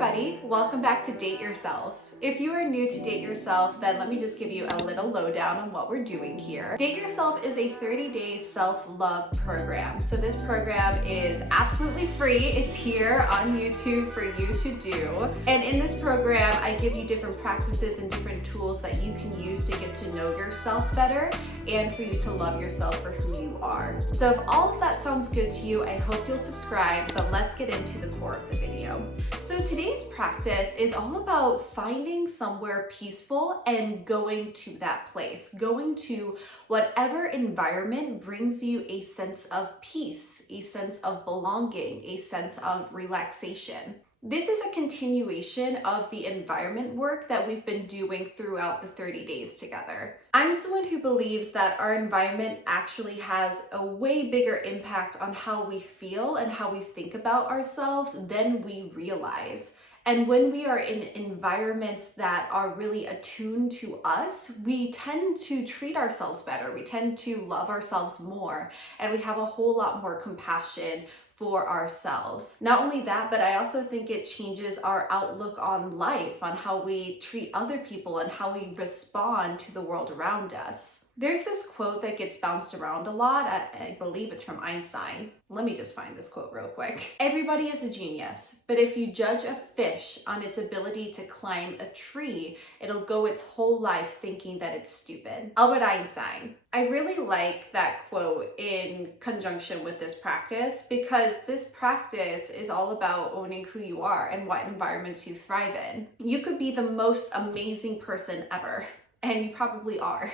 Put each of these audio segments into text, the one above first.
everybody, welcome back to Date Yourself. If you are new to Date Yourself, then let me just give you a little lowdown on what we're doing here. Date Yourself is a 30-day self-love program. So this program is absolutely free. It's here on YouTube for you to do. And in this program, I give you different practices and different tools that you can use to get to know yourself better and for you to love yourself for who you are. So if all of that sounds good to you, I hope you'll subscribe, but let's get into the core of the video. So today's practice is all about finding somewhere peaceful and going to that place, going to whatever environment brings you a sense of peace, a sense of belonging, a sense of relaxation. This is a continuation of the environment work that we've been doing throughout the 30 days together. I'm someone who believes that our environment actually has a way bigger impact on how we feel and how we think about ourselves than we realize. And when we are in environments that are really attuned to us, we tend to treat ourselves better. We tend to love ourselves more, and we have a whole lot more compassion for ourselves. Not only that, but I also think it changes our outlook on life, on how we treat other people and how we respond to the world around us. There's this quote that gets bounced around a lot. I believe it's from Einstein. Let me just find this quote real quick. Everybody is a genius, but if you judge a fish on its ability to climb a tree, it'll go its whole life thinking that it's stupid. Albert Einstein. I really like that quote in conjunction with this practice because this practice is all about owning who you are and what environments you thrive in. You could be the most amazing person ever, and you probably are.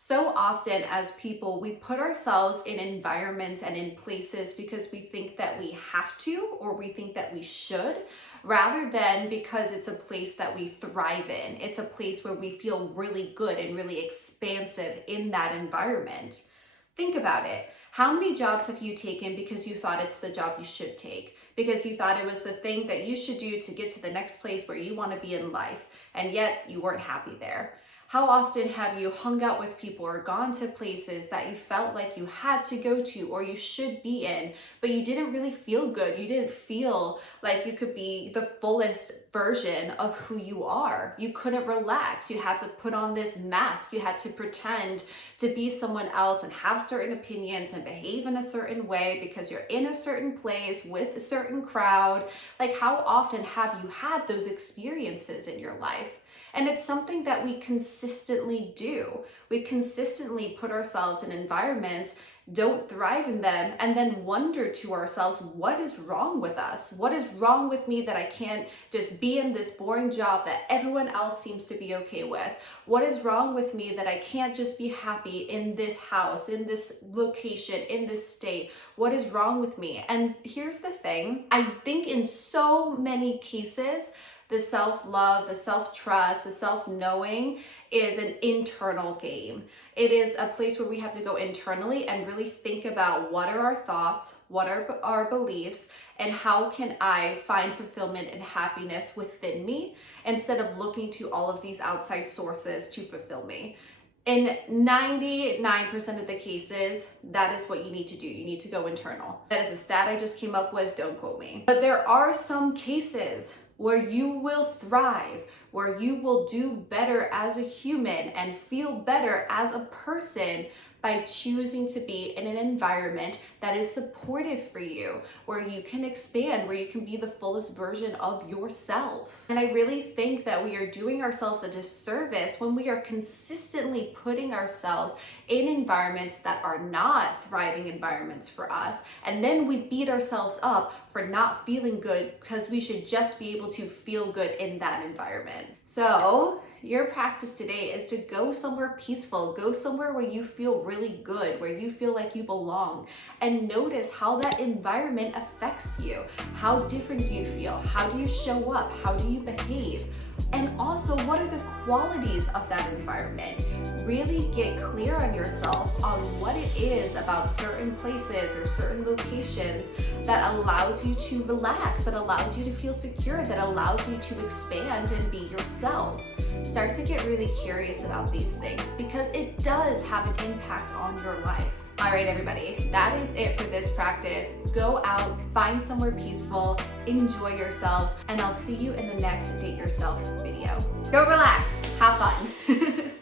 So often as people, we put ourselves in environments and in places because we think that we have to or we think that we should, rather than because it's a place that we thrive in. It's a place where we feel really good and really expansive in that environment. Think about it. How many jobs have you taken because you thought it's the job you should take? Because you thought it was the thing that you should do to get to the next place where you want to be in life, and yet you weren't happy there? How often have you hung out with people or gone to places that you felt like you had to go to or you should be in, but you didn't really feel good? You didn't feel like you could be the fullest version of who you are. You couldn't relax. You had to put on this mask. You had to pretend to be someone else and have certain opinions and behave in a certain way because you're in a certain place with a certain crowd. Like, how often have you had those experiences in your life? And it's something that we consistently do. We consistently put ourselves in environments, don't thrive in them, and then wonder to ourselves, what is wrong with us? What is wrong with me that I can't just be in this boring job that everyone else seems to be okay with? What is wrong with me that I can't just be happy in this house, in this location, in this state? What is wrong with me? And here's the thing, I think in so many cases, the self-love, the self-trust, the self-knowing is an internal game. It is a place where we have to go internally and really think about what are our thoughts, what are our beliefs, and how can I find fulfillment and happiness within me instead of looking to all of these outside sources to fulfill me. In 99% of the cases, that is what you need to do. You need to go internal. That is a stat I just came up with, don't quote me. But there are some cases where you will thrive, where you will do better as a human and feel better as a person by choosing to be in an environment that is supportive for you, where you can expand, where you can be the fullest version of yourself. And I really think that we are doing ourselves a disservice when we are consistently putting ourselves in environments that are not thriving environments for us. And then we beat ourselves up for not feeling good because we should just be able to feel good in that environment. So your practice today is to go somewhere peaceful, go somewhere where you feel really good, where you feel like you belong, and notice how that environment affects you. How different do you feel? How do you show up? How do you behave? And also, what are the qualities of that environment? Really get clear on yourself on what it is about certain places or certain locations that allows you to relax, that allows you to feel secure, that allows you to expand and be yourself. Start to get really curious about these things because it does have an impact on your life. All right, everybody, that is it for this practice. Go out, find somewhere peaceful, enjoy yourselves, and I'll see you in the next Date Yourself video. Go relax, have fun.